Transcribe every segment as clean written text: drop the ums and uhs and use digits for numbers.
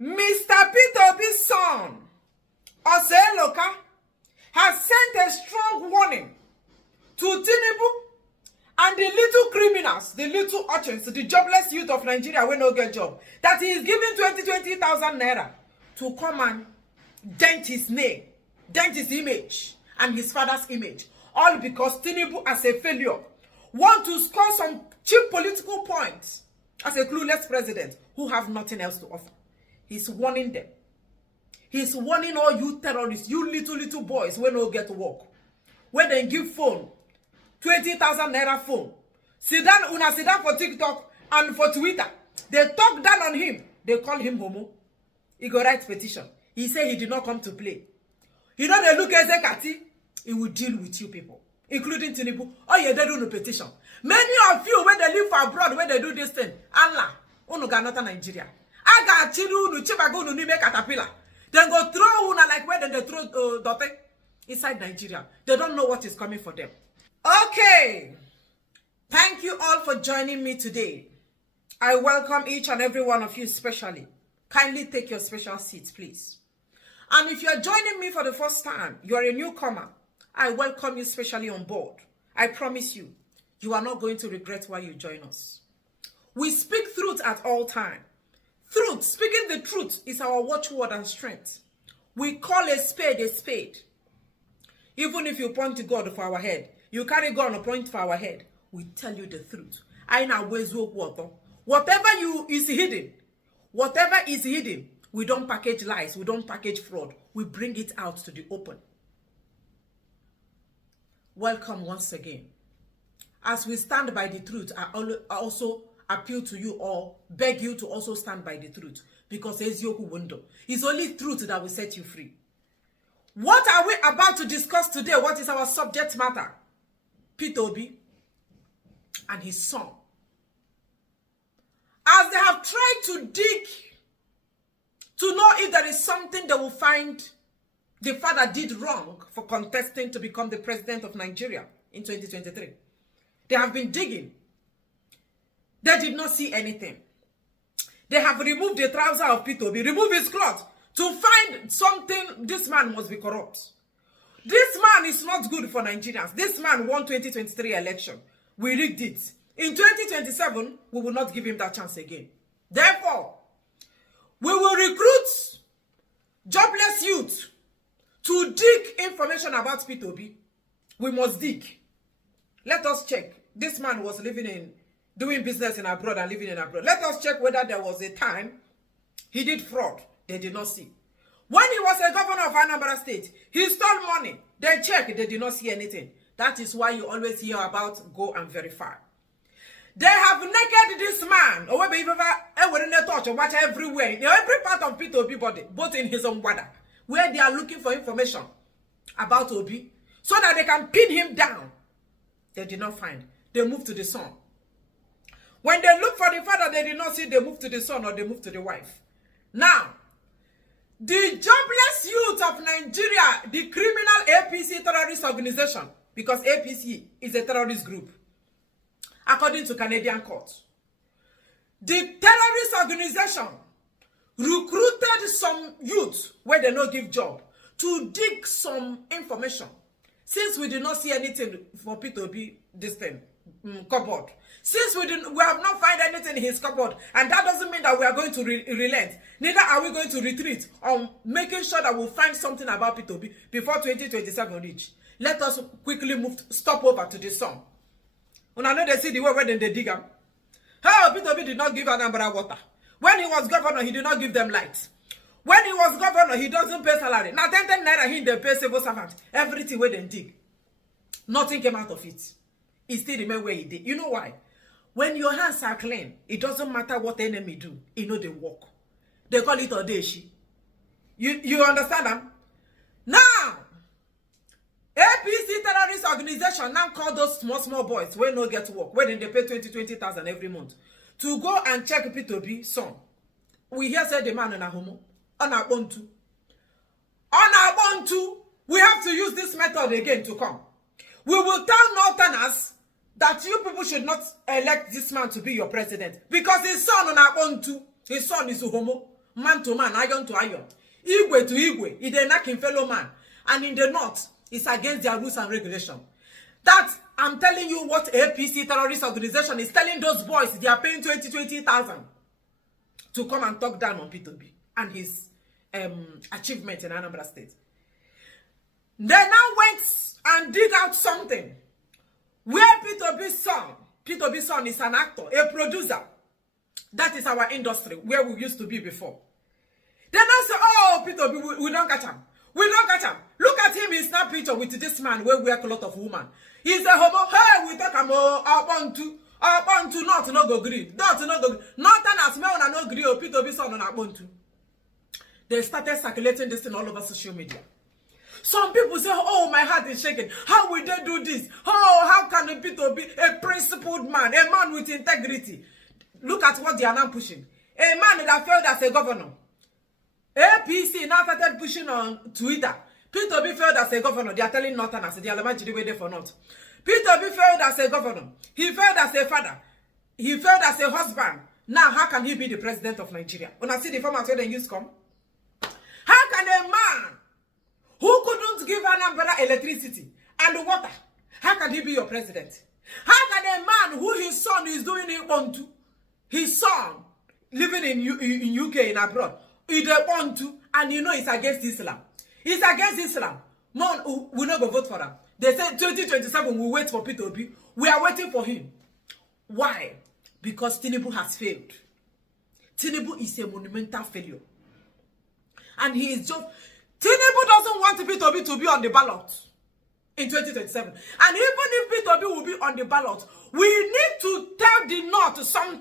Mr. Peter Obi's son, Oseloka, has sent a strong warning to Tinubu and the little criminals, the little urchins, the jobless youth of Nigeria will not get job, that he is giving 20,000 naira to come and dent his name, dent his image and his father's image. All because Tinubu, as a failure, want to score some cheap political points as a clueless president who have nothing else to offer. He's warning them. He's warning all you terrorists, you little boys when no get to work. When they give phone, 20,000 naira phone. Sit down for TikTok and for Twitter. They talk down on him. They call him homo. He go write petition. He say he did not come to play. You know they look as a catty. He will deal with you people, including Tinubu. Oh yeah, they do no petition. Many of you when they live for abroad, when they do this thing, Allah, unu ga not Nigeria. I got chiru chibago nu make caterpillar. Then go throw una like where they throw dote inside Nigeria. They don't know what is coming for them. Okay. Thank you all for joining me today. I welcome each and every one of you especially. Kindly take your special seats, please. And if you're joining me for the first time, you're a newcomer, I welcome you specially on board. I promise you, you are not going to regret why you join us. We speak truth at all times. Truth, speaking the truth, is our watchword and strength. We call a spade a spade. Even if you point to God for our head, you carry God and point for our head, we tell you the truth. Whatever is hidden, we don't package lies, we don't package fraud, we bring it out to the open. Welcome once again. As we stand by the truth, I also appeal to you all, beg you to also stand by the truth, because it's only truth that will set you free. What are we about to discuss today? What is our subject matter? Peter Obi and his son. As they have tried to dig to know if there is something they will find the father did wrong for contesting to become the president of Nigeria in 2023. They have been digging. They did not see anything. They have removed the trouser of Peter Obi, removed his cloth to find something. This man must be corrupt. This man is not good for Nigerians. This man won 2023 election. We rigged it. In 2027, we will not give him that chance again. Therefore, we will recruit jobless youth to dig information about Peter Obi. We must dig. Let us check. This man was doing business in abroad and living in abroad. Let us check whether there was a time he did fraud. They did not see. When he was a governor of Anambra State, he stole money. They checked. They did not see anything. That is why you always hear about go and verify. They have naked this man. Or maybe touch or watch everywhere. In every part of Peter Obi body, both in his own water, where they are looking for information about Obi, so that they can pin him down. They did not find. They moved to the son. When they look for the father, they did not see. They moved to the son or they moved to the wife. Now, the jobless youth of Nigeria, the criminal APC terrorist organization, because APC is a terrorist group, according to Canadian courts, the terrorist organization recruited some youth where they no give job to dig some information. Since we did not see anything for Peter Obi, this thing, cupboard. Since we have not found anything in his cupboard, and that doesn't mean that we are going to relent. Neither are we going to retreat on making sure that we'll find something about Peter Obi before 2027 reach. Let us quickly stop over to the son. When I know they see the way where they dig him. How Peter Obi did not give Anambra water. When he was governor, he did not give them light. When he was governor, he doesn't pay salary. Now 10 naira he they pay civil servant. Everything where they dig. Nothing came out of it. He still remain where he did. You know why? When your hands are clean, it doesn't matter what the enemy do. You know they work. They call it Odeshi. You understand them? Now, APC terrorist organization now call those small boys where no get work, where they pay 20,000 every month to go and check Peter Obi's son. We hear say the man in a homo. On our bontu. We have to use this method again to come. We will tell Northerners that you people should not elect this man to be your president because his son on our own too. His son is a homo. man to man, iron to iron, igwe to igwe, it dey knack him fellow man. And in the north, it's against their rules and regulation. That, I'm telling you what APC terrorist organization is telling those boys. They are paying 20,000 to come and talk down on Peter Obi and his achievement in Anambra State. They now went and dig out something where Peter Obi's son is an actor, a producer. That is our industry, where we used to be before. They now say, oh, Peter Obi, we don't catch him. We don't catch him. Look at him in snap picture with this man where we have a lot of women. He's a homo. Hey, we talk about our to not no go green. Not no go. Nothing as me on no green or Peter Obi's son on our to. They started circulating this thing all over social media. Some people say, oh, my heart is shaking. How will they do this? Oh, how can a Peter Obi, a principled man, a man with integrity? Look at what they are now pushing. A man that failed as a governor. APC now started pushing on Twitter. Peter Obi failed as a governor. They are telling Northerners, they are the way for not. Peter Obi failed as a governor. He failed as a father. He failed as a husband. Now, how can he be the president of Nigeria? When I see the format where they use come. How can a man who couldn't give Anambra electricity and water, how can he be your president? How can a man who his son is doing it on to, his son living in UK, in abroad, he want to, and you know it's against Islam. It's against Islam. Man, we not go vote for him. They said 2027 we wait for Peter Obi. We are waiting for him. Why? Because Tinubu has failed. Tinubu is a monumental failure. And he is just... Tinubu doesn't want Peter Obi to be on the ballot in 2027. And even if Peter Obi will be on the ballot, we need to tell the North I'm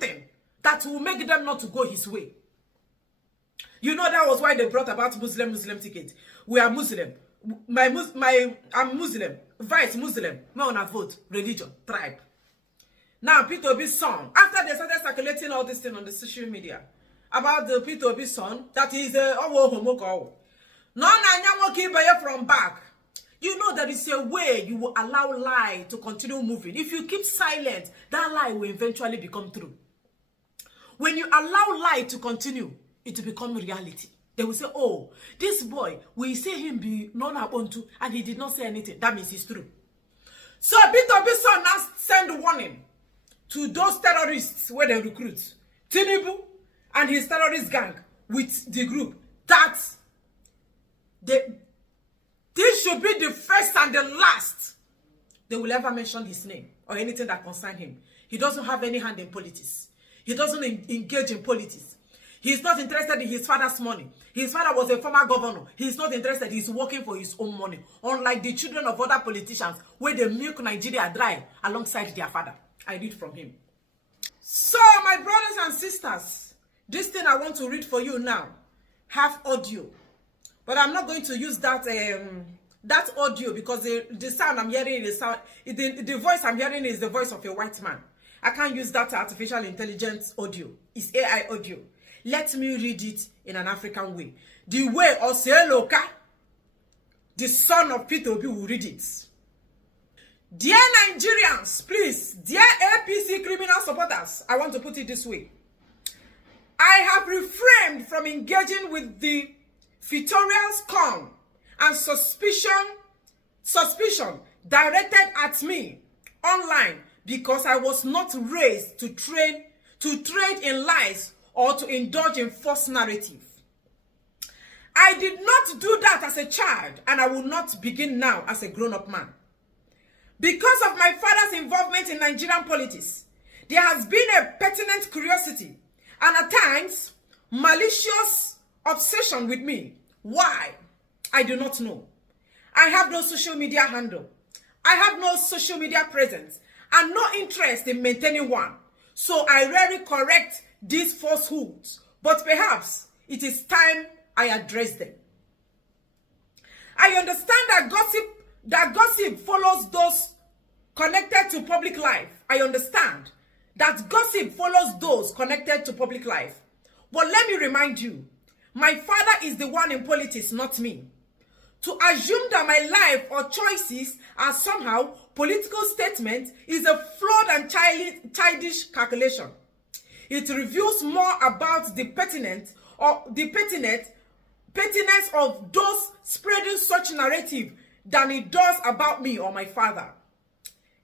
that will make them not to go his way. You know that was why they brought about Muslim ticket. We are Muslim. I'm Muslim. Vice Muslim. Me on a vote. Religion. Tribe. Now Peter Obi's son. After they started circulating all this thing on the social media about the Peter Obi's son, that is a homo. No, from back. You know there is a way you will allow lie to continue moving. If you keep silent, that lie will eventually become true. When you allow lie to continue, it will become reality. They will say, oh, this boy, we say him be non-abontu, and he did not say anything. That means it's true. So Peter Obi's son now send warning to those terrorists where they recruit Tinubu and his terrorist gang with the group that this should be the first and the last they will ever mention his name or anything that concerns him. He doesn't have any hand in politics. He doesn't engage in politics. He's not interested in his father's money. His father was a former governor. He's not interested. He's working for his own money. Unlike the children of other politicians where they milk Nigeria dry alongside their father. I read from him. So, my brothers and sisters, this thing I want to read for you now have audio. But I'm not going to use that that audio because the sound I'm hearing is the voice I'm hearing is the voice of a white man. I can't use that artificial intelligence audio. It's AI audio. Let me read it in an African way. The way Oseloka, the son of Peter Obi, will read it. Dear Nigerians, please, dear APC criminal supporters, I want to put it this way. I have refrained from engaging with the fictorial scorn and suspicion directed at me online because I was not raised to trade in lies or to indulge in false narrative. I did not do that as a child, and I will not begin now as a grown-up man. Because of my father's involvement in Nigerian politics, there has been a pertinent curiosity and at times malicious obsession with me. Why? I do not know. I have no social media handle. I have no social media presence and no interest in maintaining one. So I rarely correct these falsehoods, but perhaps it is time I address them. I understand that gossip follows those connected to public life. I understand that gossip follows those connected to public life. But let me remind you, my father is the one in politics, not me. To assume that my life or choices are somehow political statements is a flawed and childish calculation. It reveals more about the pertinence or the pettiness of those spreading such narrative than it does about me or my father.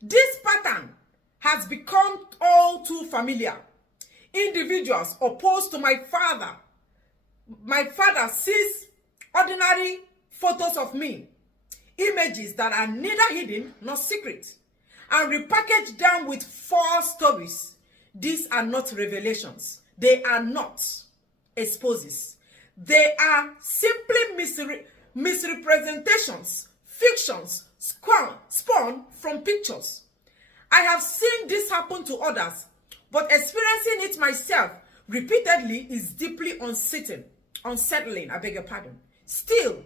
This pattern has become all too familiar. Individuals opposed to my father sees ordinary photos of me, images that are neither hidden nor secret, and repackage them with false stories. These are not revelations. They are not exposes. They are simply misrepresentations, fictions, spawned from pictures. I have seen this happen to others, but experiencing it myself repeatedly is deeply unsettling, I beg your pardon. Still,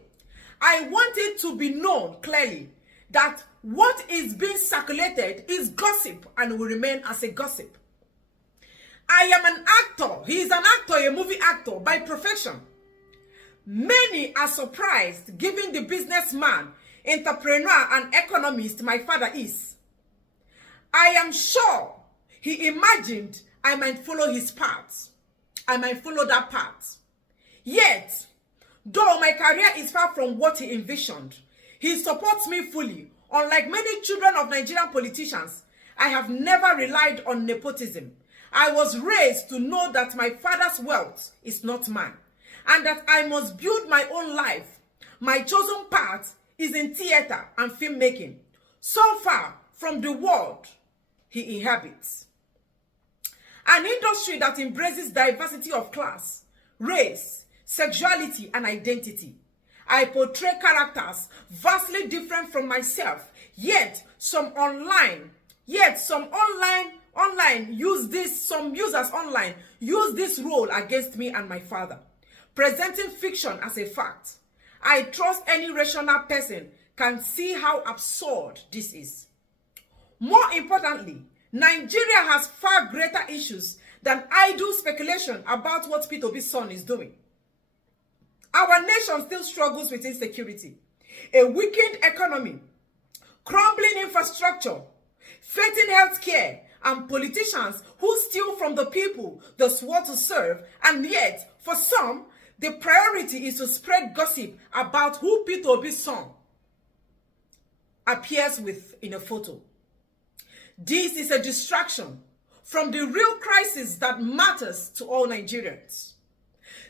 I want it to be known clearly that what is being circulated is gossip and will remain as a gossip. I am an actor. He is an actor, a movie actor by profession. Many are surprised given the businessman, entrepreneur, and economist my father is. I am sure he imagined I might follow his path. I might follow that path. Yet, though my career is far from what he envisioned, he supports me fully. Unlike many children of Nigerian politicians, I have never relied on nepotism. I was raised to know that my father's wealth is not mine, and that I must build my own life. My chosen path is in theater and filmmaking, so far from the world he inhabits. An industry that embraces diversity of class, race, sexuality, and identity. I portray characters vastly different from myself, yet some users online use this role against me and my father, presenting fiction as a fact. I trust any rational person can see how absurd this is. More importantly, Nigeria has far greater issues than idle speculation about what Peter Obi's son is doing. Our nation still struggles with insecurity, a weakened economy, crumbling infrastructure, failing health care, and politicians who steal from the people they swore to serve, and yet, for some, the priority is to spread gossip about who Peter Obi's son appears with in a photo. This is a distraction from the real crisis that matters to all Nigerians.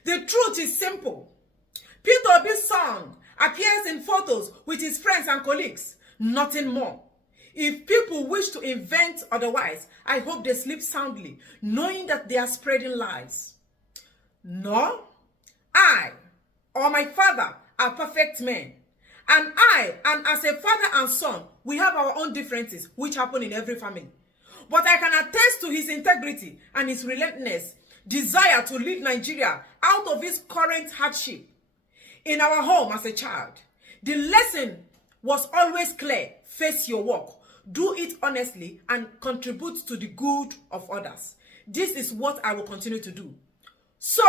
The truth is simple. Peter Obi's son appears in photos with his friends and colleagues, nothing more. If people wish to invent otherwise, I hope they sleep soundly, knowing that they are spreading lies. No, I or my father are perfect men. And as a father and son, we have our own differences, which happen in every family. But I can attest to his integrity and his relentless desire to lead Nigeria out of its current hardship. In our home as a child, the lesson was always clear: face your work, do it honestly, and contribute to the good of others. This is what I will continue to do. So,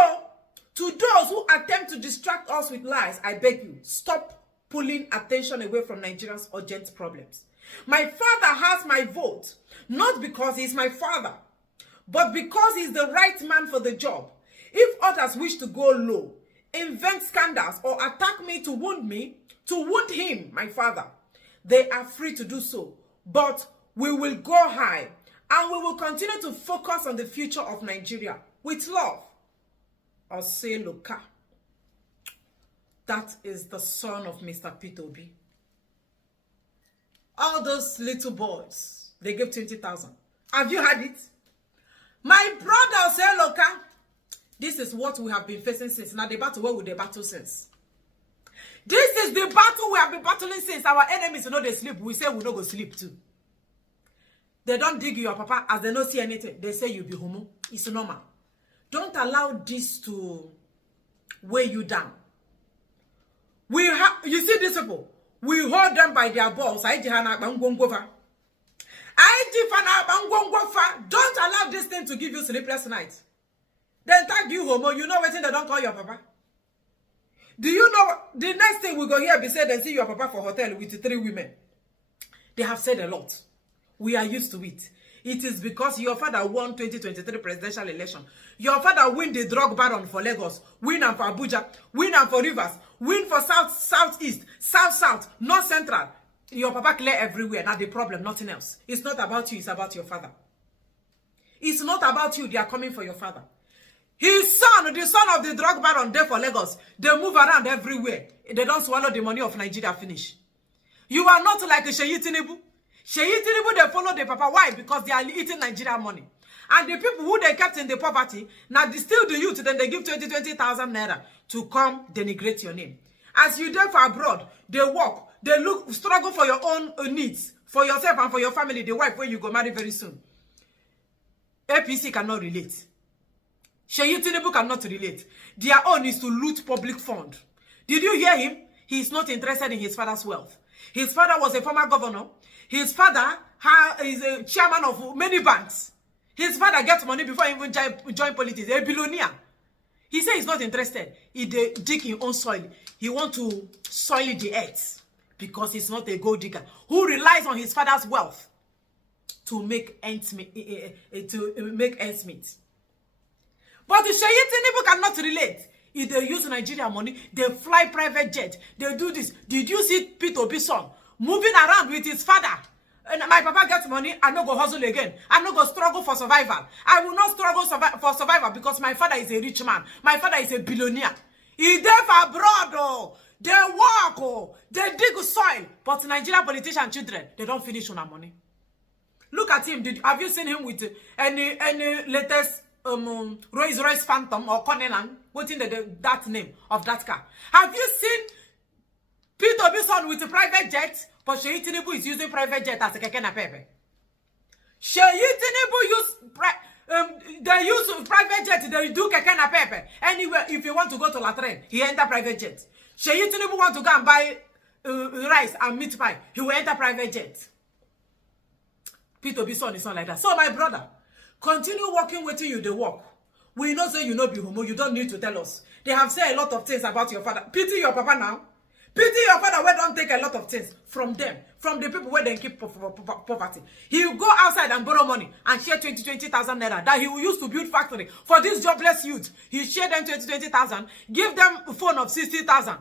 to those who attempt to distract us with lies, I beg you, stop pulling attention away from Nigeria's urgent problems. My father has my vote, not because he's my father, but because he's the right man for the job. If others wish to go low, invent scandals, or attack me, to wound him, my father, they are free to do so. But we will go high, and we will continue to focus on the future of Nigeria. With love, Oseloka. That is the son of Mr. Peter Obi. All those little boys, they gave 20,000. Have you heard it? My brother Oseloka, this is what we have been facing since. Now the battle, where will the battle since? This is the battle we have been battling since. Our enemies, you know, they sleep. We say we don't go sleep too. They don't dig your papa as they don't see anything. They say you be homo. It's normal. Don't allow this to weigh you down. You see these people? We hold them by their balls. Don't allow this thing to give you sleepless nights. Then tag you homo. You know what they don't call your papa? Do you know the next thing we go here be said and see your papa for hotel with 3 women? They have said a lot. We are used to it. It is because your father won 2023 presidential election. Your father win the drug baron for Lagos, win am for Abuja, win am for Rivers, win for South, Southeast, South, North Central. Your papa clear everywhere. Not the problem, nothing else. It's not about you, it's about your father. It's not about you, they are coming for your father. His son, the son of the drug baron there for Lagos, they move around everywhere. They don't swallow the money of Nigeria finish. You are not like a Tinubu. Tinubu, they follow the papa. Why? Because they are eating Nigeria money. And the people who they kept in the poverty, now they still the youth, then they give 20,000 naira to come denigrate your name. As you there for abroad, they work, they look, struggle for your own needs, for yourself and for your family, the wife when you go marry very soon. APC cannot relate. Tinubu cannot relate. Their own is to loot public fund. Did you hear him? He is not interested in his father's wealth. His father was a former governor. His father is a chairman of many banks. His father gets money before he even join politics. A billionaire. He said he's not interested. He dig his own soil. He wants to soil the earth because he's not a gold digger who relies on his father's wealth to make ends meet. But the Tinubu cannot relate. If they use Nigeria money, they fly private jet. They do this. Did you see Peter Obi son moving around with his father? And my papa gets money, I no go hustle again. I no go struggle for survival. I will not struggle for survival because my father is a rich man. My father is a billionaire. He there for abroad, oh. They work, oh. They dig soil. But Nigerian politician children, they don't finish on our money. Look at him. Have you seen him with any latest Rolls-Royce Phantom or Coneland? What's in that name of that car? Have you seen Peter Obi son with a private jet? But Tinubu is using private jet as a keke na pepe. Tinubu they use private jet. They do keke na pepe. Anywhere, if you want to go to Latrine, he enter private jet. Tinubu want to go and buy rice and meat pie, he will enter private jet. Peter Obi son is not like that. So my brother, continue working with you the work. We know say you know be homo. You don't need to tell us. They have said a lot of things about your father. Pity your papa now. Pity your father where don't take a lot of things from them, from the people where they keep poverty. He will go outside and borrow money and share 20,000 naira that he will use to build factory for these jobless youth. He share them 20,000, give them a phone of 60,000,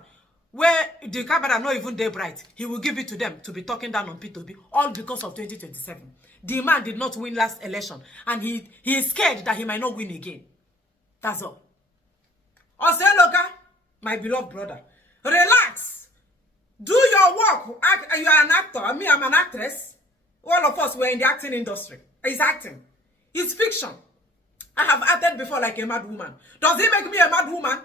where the camera not even day bright. He will give it to them to be talking down on Peter Obi, all because of 2027. The man did not win last election, and he is scared that he might not win again. That's all. Oseloka, my beloved brother, relax. Do your work. You are an actor. Me, I'm an actress. All of us were in the acting industry. It's acting. It's fiction. I have acted before like a mad woman. Does it make me a mad woman?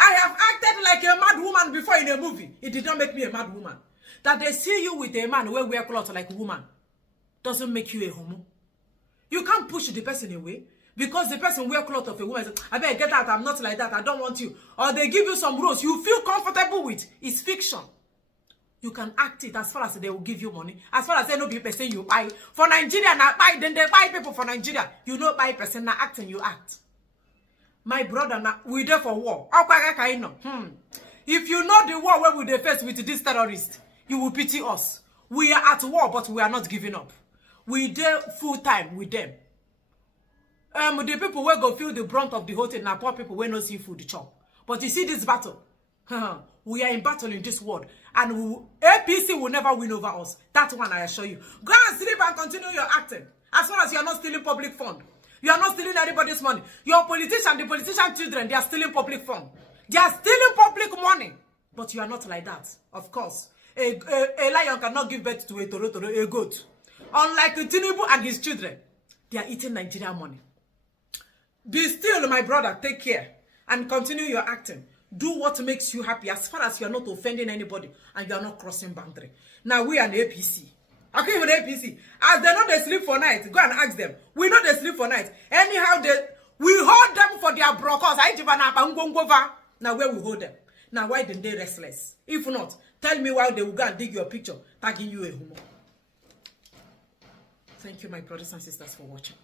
I have acted like a mad woman before in a movie. It did not make me a mad woman. That they see you with a man who wear clothes like a woman doesn't make you a homo. You can't push the person away because the person wear clothes of a woman. I better get out. I'm not like that. I don't want you. Or they give you some rules you feel comfortable with. It's fiction. You can act it as far as they will give you money. As far as they know people say you buy. For Nigeria, now buy. Then they buy people for Nigeria. You know buy person now acting you act. My brother, now we there for war. If you know the war where we dey face with this terrorist, you will pity us. We are at war, but we are not giving up. We there full time with them. The people will go feel the brunt of the whole thing. Now poor people will not see food chop. But you see this battle. We are in battle in this world, and APC will never win over us. That one I assure you. Go and sleep and continue your acting. As far as you are not stealing public fund, you are not stealing anybody's money. Your politician, the politician children, they are stealing public fund. They are stealing public money. But you are not like that. Of course, a lion cannot give birth to a goat. Unlike Tinubu and his children, they are eating Nigerian money. Be still, my brother. Take care and continue your acting. Do what makes you happy as far as you are not offending anybody and you are not crossing boundary. Now we are the APC. Okay, with the APC. As they know they sleep for night, go and ask them. We know they sleep for night. Anyhow, we hold them for their brokers. Now where we hold them? Now why didn't they restless? If not, tell me why they will go and dig your picture, tagging you a homo. Thank you, my brothers and sisters, for watching.